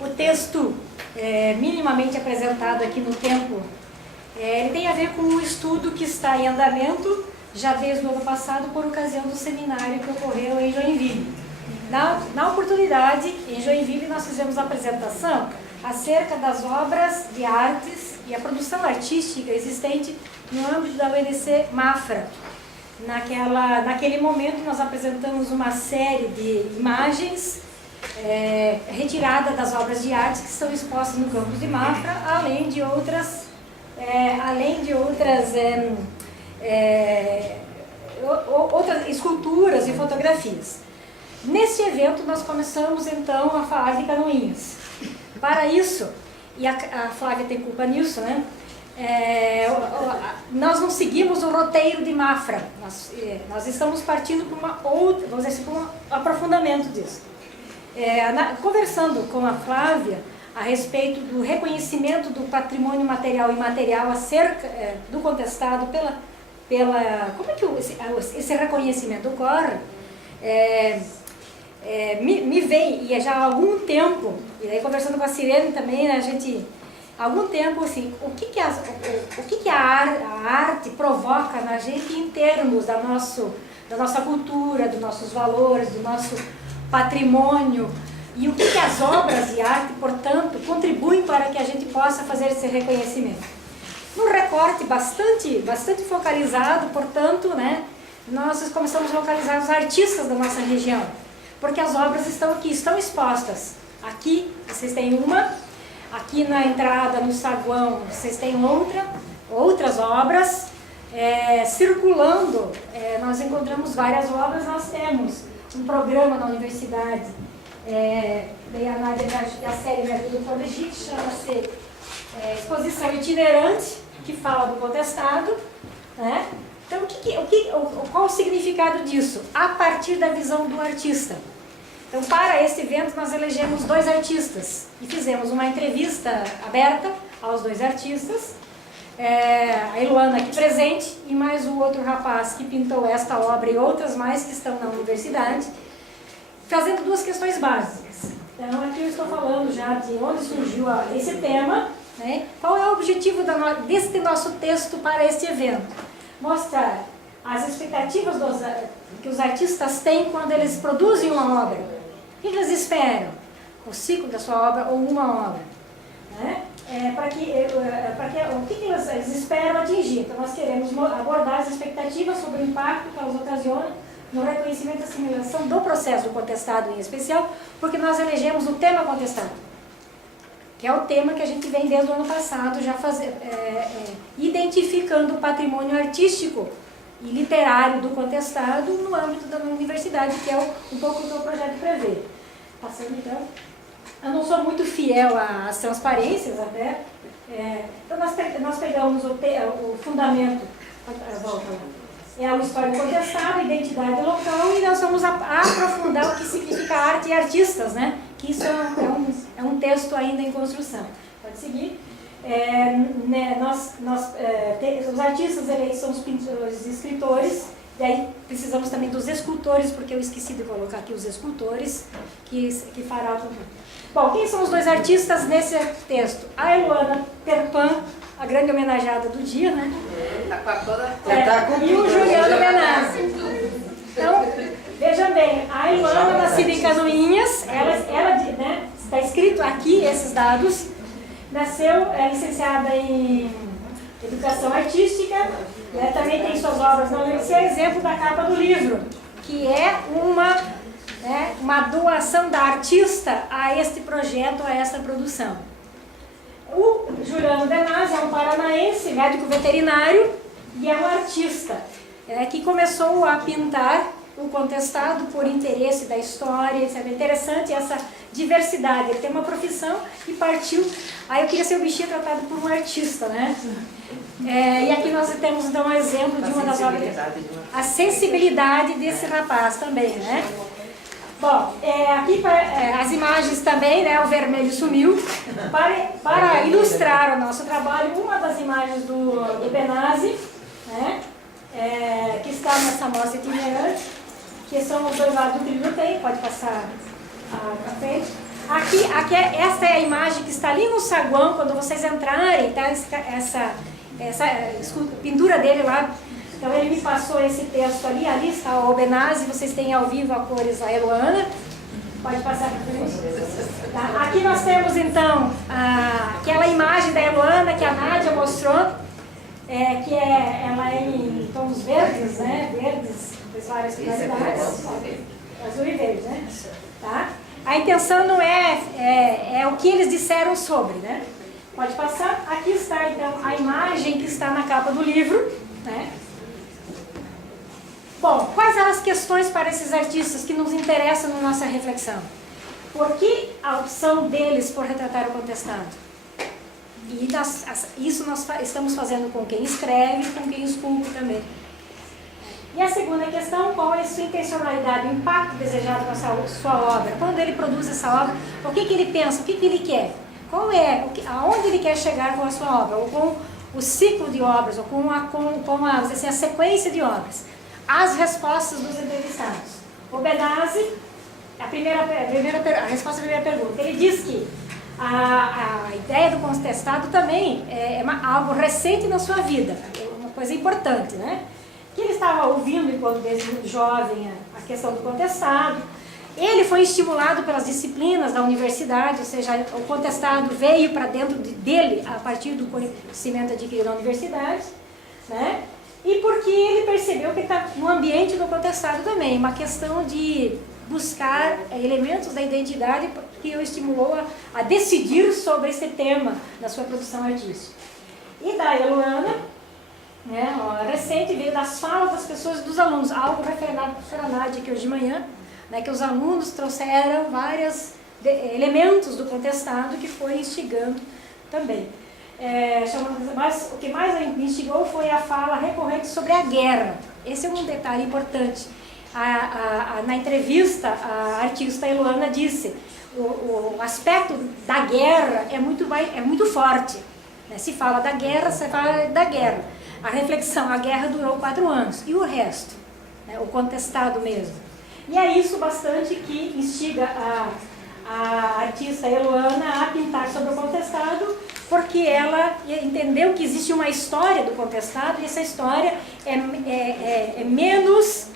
O texto minimamente apresentado aqui no tempo, ele tem a ver com um estudo que está em andamento já desde o ano passado por ocasião do seminário que ocorreu em Joinville. Na oportunidade, em Joinville, nós fizemos a apresentação acerca das obras de artes e a produção artística existente no âmbito da UNC Mafra. Naquele momento, nós apresentamos uma série de imagens retirada das obras de arte que estão expostas no campus de Mafra, além de outras esculturas e fotografias. Neste evento, nós começamos então a falar de canoinhas. Para isso, e a Flávia tem culpa nisso, né? Nós não seguimos o roteiro de Mafra, nós estamos partindo para uma outra, vamos dizer assim, para um aprofundamento disso. Conversando com a Flávia a respeito do reconhecimento do patrimônio material e imaterial acerca do contestado como é que esse reconhecimento ocorre, me vem, e já há algum tempo, e daí conversando com a Sirene também, né, há algum tempo, assim, o que a arte provoca na gente em termos da nossa cultura, dos nossos valores, do nosso patrimônio, e o que as obras de arte, portanto, contribuem para que a gente possa fazer esse reconhecimento. Num recorte bastante focalizado, portanto, né, nós começamos a localizar os artistas da nossa região, porque as obras estão aqui, estão expostas. Aqui vocês têm uma, aqui na entrada, no saguão, vocês têm outras obras, circulando, nós encontramos várias obras, nós temos um programa na universidade, daí a Nádia e a série me ajudou a corrigir, que chama-se Exposição Itinerante, que fala do contestado, né? Então, qual o significado disso? A partir da visão do artista. Então, para esse evento, nós elegemos 2 artistas e fizemos uma entrevista aberta aos 2 artistas, a Iluana aqui presente e mais o outro rapaz que pintou esta obra e outras mais que estão na universidade, fazendo 2 questões básicas. Então, aqui eu estou falando já de onde surgiu esse tema, né? Qual é o objetivo deste nosso texto para este evento? Mostrar as expectativas que os artistas têm quando eles produzem uma obra. O que eles esperam? O ciclo da sua obra ou uma obra, né? O que eles esperam atingir? Então, nós queremos abordar as expectativas sobre o impacto que elas ocasionam no reconhecimento e assimilação do processo do contestado em especial, porque nós elegemos o tema contestado, que é o tema que a gente vem desde o ano passado já identificando o patrimônio artístico e literário do contestado no âmbito da universidade, que é um pouco o que o projeto prevê. Passando então, eu não sou muito fiel às transparências até, então nós pegamos o fundamento, o histórico contestado, a identidade local, e nós vamos aprofundar o que significa arte e artistas, né? Que isso é um texto ainda em construção. Pode seguir. Os artistas eleitos são os pintores e escritores, daí precisamos também dos escultores, porque eu esqueci de colocar aqui os escultores que farão. Bom, quem são os 2 artistas nesse texto? A Eluana Terpan, a grande homenageada do dia, né? E o Juliano Benazzi. Então, vejam bem, a Eluana, nascida em Canoinhas, né, está escrito aqui esses dados, nasceu, é licenciada em Educação Artística, né, também tem suas obras na UNC, exemplo da capa do livro, que é uma doação da artista a este projeto, a essa produção. O Juliano Benazzi é um paranaense, médico veterinário, e é um artista que começou a pintar o contestado por interesse da história, etc. É interessante essa diversidade, ele tem uma profissão e partiu. Aí eu queria ser o bichinho tratado por um artista, né? E aqui nós temos então um exemplo de uma das obras, a sensibilidade desse rapaz também, né? Bom, aqui as imagens também, né? O vermelho sumiu. Para ilustrar o nosso trabalho, uma das imagens do Benazzi, né? Que está nessa mostra itinerante, que são os 2 lados do trilho do tempo, pode passar à frente. Aqui essa é a imagem que está ali no saguão, quando vocês entrarem, tá? Essa pintura dele lá. Então ele me passou esse texto ali está o Obenazzi, vocês têm ao vivo a cores a Eluana. Pode passar para frente. Tá? Aqui nós temos então aquela imagem da Eluana que a Nádia mostrou, que ela é em tons verdes, né? Verdes, com várias tonalidades. Azul e verde, né? Tá? A intenção não é o que eles disseram sobre, né? Pode passar. Aqui está então a imagem que está na capa do livro, né? Bom, quais eram as questões para esses artistas que nos interessam na nossa reflexão? Por que a opção deles por retratar o contestado? E isso nós estamos fazendo com quem escreve e com quem esculpe também. E a segunda questão, qual é a sua intencionalidade, o impacto desejado com a sua obra? Quando ele produz essa obra, o que ele pensa, o que ele quer? Aonde ele quer chegar com a sua obra? Ou com o ciclo de obras, ou com a sequência de obras? As respostas dos entrevistados. O Benazzi, a resposta à primeira pergunta, ele diz que a ideia do contestado também é algo recente na sua vida, é uma coisa importante, né? Que ele estava ouvindo enquanto desde muito jovem a questão do contestado. Ele foi estimulado pelas disciplinas da universidade, ou seja, o contestado veio para dentro dele a partir do conhecimento adquirido na universidade, né? E porque ele percebeu que está no ambiente do contestado também, uma questão de buscar elementos da identidade que o estimulou a decidir sobre esse tema na sua produção artística. E da Eluana, né, recente, veio das falas das pessoas, dos alunos, algo referente à professora Nádia aqui hoje de manhã, né, que os alunos trouxeram vários elementos do contestado que foi instigando também. Mas o que mais me instigou foi a fala recorrente sobre a guerra. Esse é um detalhe importante. Na entrevista, a artista Eluana disse o aspecto da guerra é muito forte. Né? Se fala da guerra, se fala da guerra. A reflexão, a guerra durou 4 anos. E o resto? Né? O contestado mesmo. E é isso bastante que instiga a artista Eluana a pintar sobre o contestado, porque ela entendeu que existe uma história do contestado e essa história é menos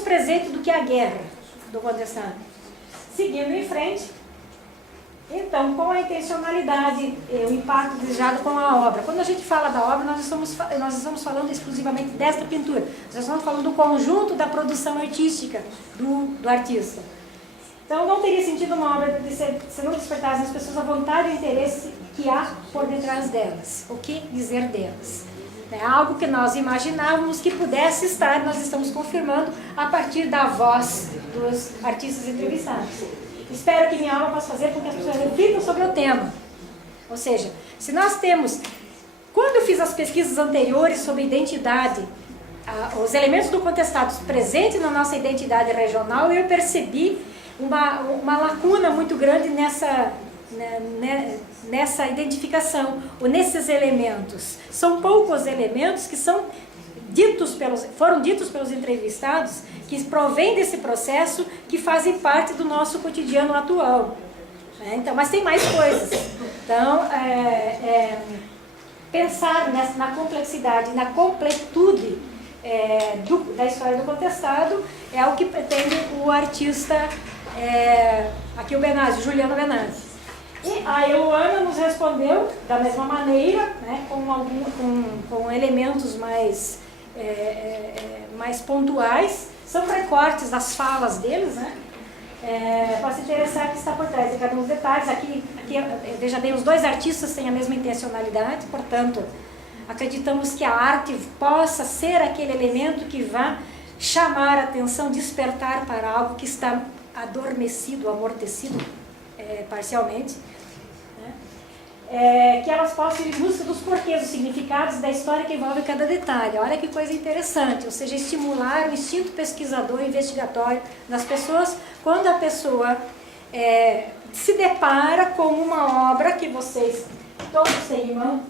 presente do que a guerra do contestado. Seguindo em frente, então, qual a intencionalidade, o impacto desejado com a obra? Quando a gente fala da obra, nós estamos falando exclusivamente desta pintura. Nós estamos falando do conjunto da produção artística do artista. Então, não teria sentido uma obra se não despertasse nas pessoas a vontade e o interesse que há por detrás delas. O que dizer delas? É algo que nós imaginávamos que pudesse estar, nós estamos confirmando a partir da voz dos artistas entrevistados. Espero que minha aula possa fazer com que as pessoas reflitam sobre o tema. Ou seja, se nós temos... Quando eu fiz as pesquisas anteriores sobre identidade, os elementos do contestado presentes na nossa identidade regional, eu percebi uma lacuna muito grande nessa identificação, ou nesses elementos. São poucos elementos que foram ditos pelos entrevistados, que provém desse processo, que fazem parte do nosso cotidiano atual. Então, mas tem mais coisas. Então, pensar na complexidade, na completude da história do contestado é o que pretende o artista, aqui o Benazzi, Juliano Benazzi. E a Eluana nos respondeu da mesma maneira, né, com elementos mais pontuais. São recortes das falas deles, né? Pode se interessar que está por trás de cada um dos detalhes. Aqui veja bem, os dois artistas têm a mesma intencionalidade, portanto, acreditamos que a arte possa ser aquele elemento que vá chamar a atenção, despertar para algo que está adormecido, amortecido parcialmente, né? Que elas possam ir em busca dos porquês, dos significados da história que envolve cada detalhe. Olha que coisa interessante, ou seja, estimular o instinto pesquisador e investigatório nas pessoas quando a pessoa se depara com uma obra que vocês todos têm em mão,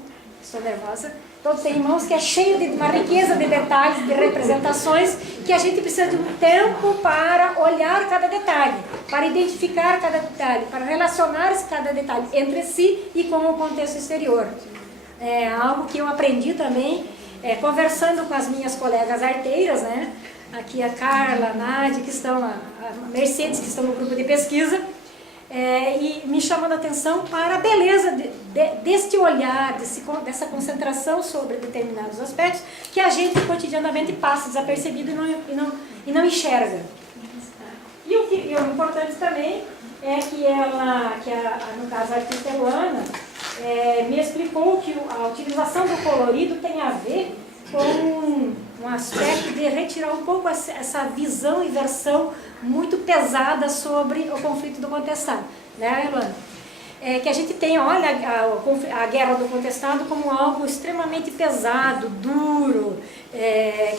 estou nervosa, Todos têm Irmãos, que é cheio de uma riqueza de detalhes, de representações, que a gente precisa de um tempo para olhar cada detalhe, para identificar cada detalhe, para relacionar cada detalhe entre si e com o contexto exterior. É algo que eu aprendi também, conversando com as minhas colegas arteiras, né? Aqui a Carla, a Nádia, que estão, a Mercedes, que estão no grupo de pesquisa, e me chamando a atenção para a beleza deste olhar, dessa concentração sobre determinados aspectos que a gente cotidianamente passa desapercebido e não enxerga. E o importante também é que no caso a artista Luana, me explicou que a utilização do colorido tem a ver com um aspecto de retirar um pouco essa visão e versão muito pesada sobre o conflito do contestado, né, Luana? Que a gente tem, olha, a guerra do contestado como algo extremamente pesado, duro,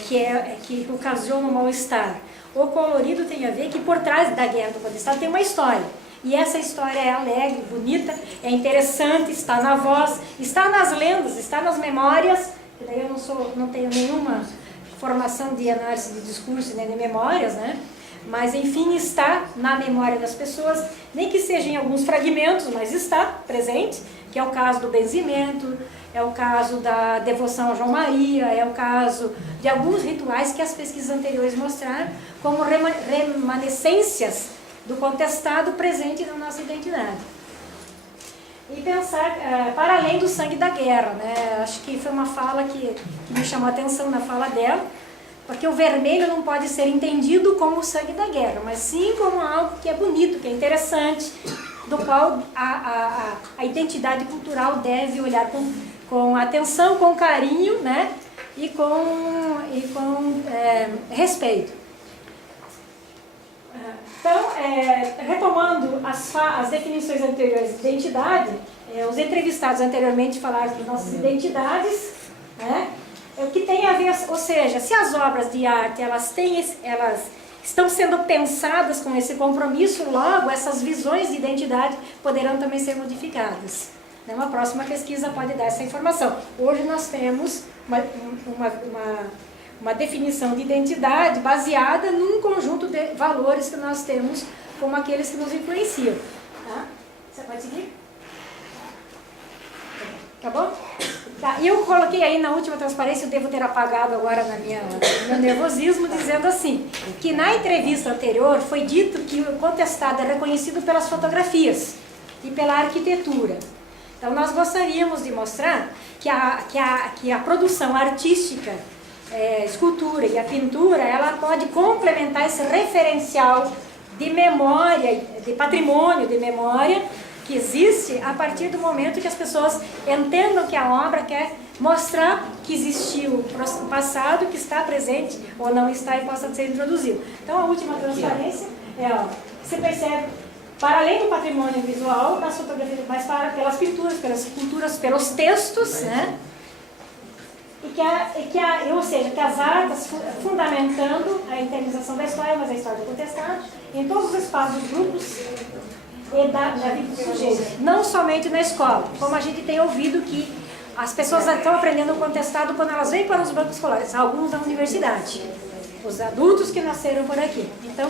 que ocasiona um mal-estar. O colorido tem a ver que por trás da guerra do contestado tem uma história. E essa história é alegre, bonita, é interessante, está na voz, está nas lendas, está nas memórias. Que daí eu não tenho nenhuma formação de análise de discurso nem de memórias, né? Mas enfim, está na memória das pessoas, nem que seja em alguns fragmentos, mas está presente, que é o caso do benzimento, é o caso da devoção a João Maria, é o caso de alguns rituais que as pesquisas anteriores mostraram como remanescências do contestado presente na nossa identidade. E pensar para além do sangue da guerra, né? Acho que foi uma fala que me chamou a atenção na fala dela, porque o vermelho não pode ser entendido como o sangue da guerra, mas sim como algo que é bonito, que é interessante, do qual a identidade cultural deve olhar com atenção, com carinho, né? E com respeito. Então, retomando as definições anteriores de identidade, os entrevistados anteriormente falaram de nossas identidades, né? O que tem a ver, ou seja, se as obras de arte elas estão sendo pensadas com esse compromisso, logo essas visões de identidade poderão também ser modificadas. Uma próxima pesquisa pode dar essa informação. Hoje nós temos uma definição de identidade baseada num conjunto de valores que nós temos como aqueles que nos influenciam. Tá? Você pode seguir? Tá bom? Tá. E eu coloquei aí na última transparência, eu devo ter apagado agora no meu nervosismo, dizendo assim, que na entrevista anterior foi dito que o contestado é reconhecido pelas fotografias e pela arquitetura. Então nós gostaríamos de mostrar que a produção artística, escultura e a pintura, ela pode complementar esse referencial de memória, de patrimônio de memória que existe a partir do momento que as pessoas entendam que a obra quer mostrar que existiu o passado, que está presente ou não está e possa ser introduzido. Então a última transparência você percebe, para além do patrimônio visual, das fotografias, mas pelas pinturas, pelas esculturas, pelos textos, né? Ou seja, que as artes fundamentando a internalização da história, mas a história do contestado, em todos os espaços dos grupos e da vida do sujeito. Não somente na escola, como a gente tem ouvido que as pessoas estão aprendendo o contestado quando elas vêm para os bancos escolares, alguns da universidade, os adultos que nasceram por aqui. Então,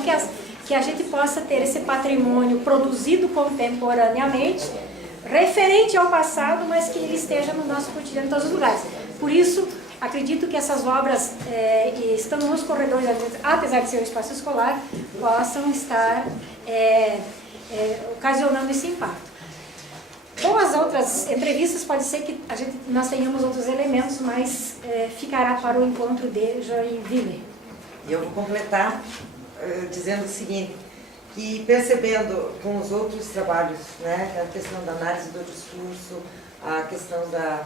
que a gente possa ter esse patrimônio produzido contemporaneamente, referente ao passado, mas que ele esteja no nosso cotidiano em todos os lugares. Por isso, acredito que essas obras estão nos corredores, apesar de ser um espaço escolar, possam estar ocasionando esse impacto. Com as outras entrevistas, pode ser que nós tenhamos outros elementos, mas ficará para o encontro de Joinville. E eu vou completar dizendo o seguinte, que percebendo com os outros trabalhos, né, a questão da análise do discurso, a questão da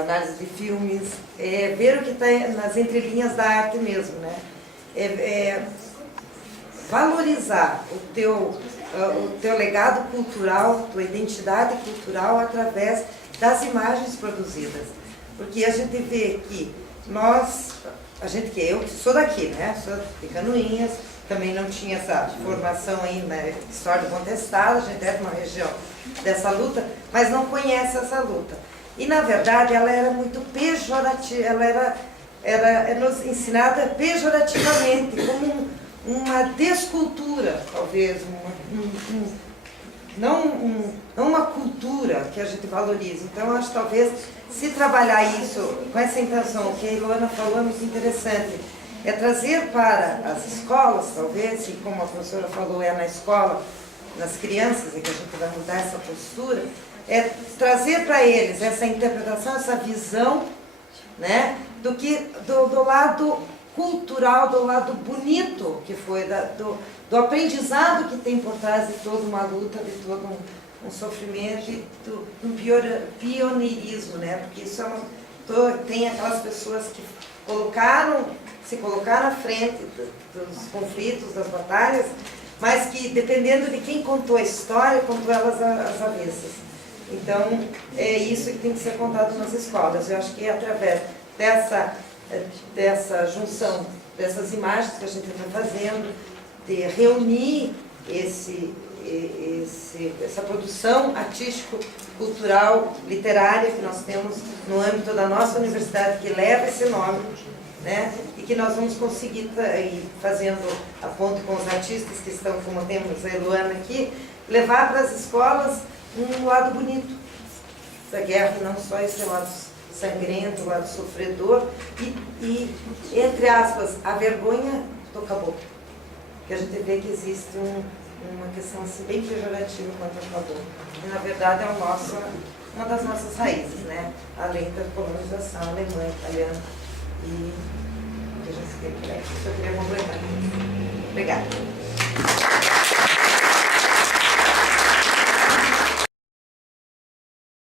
análise de filmes, ver o que está nas entrelinhas da arte mesmo, né? Valorizar o teu legado cultural, tua identidade cultural através das imagens produzidas. Porque a gente vê que eu que sou daqui, né? Sou de Canoinhas, também não tinha essa formação aí na história do contestado, a gente é de uma região dessa luta, mas não conhece essa luta. E, na verdade, ela era muito pejorativa, ela era nos ensinada pejorativamente, como uma descultura, talvez, não uma cultura que a gente valoriza. Então, eu acho que talvez, se trabalhar isso com essa intenção que a Iluana falou, é muito interessante. É trazer para as escolas, talvez, e como a professora falou, é na escola, nas crianças, é que a gente vai mudar essa postura, é trazer para eles essa interpretação, essa visão, né, do lado cultural, do lado bonito que foi, do aprendizado que tem por trás de toda uma luta, de todo um sofrimento e do pioneirismo, né, porque isso tem aquelas pessoas que se colocaram à frente dos conflitos, das batalhas, mas que, dependendo de quem contou a história, contou elas às avessas. Então, é isso que tem que ser contado nas escolas. Eu acho que é através dessa junção, dessas imagens que a gente está fazendo, de reunir essa produção artístico-cultural, literária que nós temos no âmbito da nossa universidade, que leva esse nome, né? E que nós vamos conseguir, fazendo a ponte com os artistas que estão, como temos a Iluana aqui, levar para as escolas um lado bonito da guerra, não só esse lado sangrento, o lado sofredor e, entre aspas, a vergonha do caboclo. Que a gente vê que existe uma questão assim, bem pejorativa quanto ao caboclo. E, na verdade, é uma das nossas raízes, né? Além da colonização alemã, italiana e que a gente queria completar. Obrigada.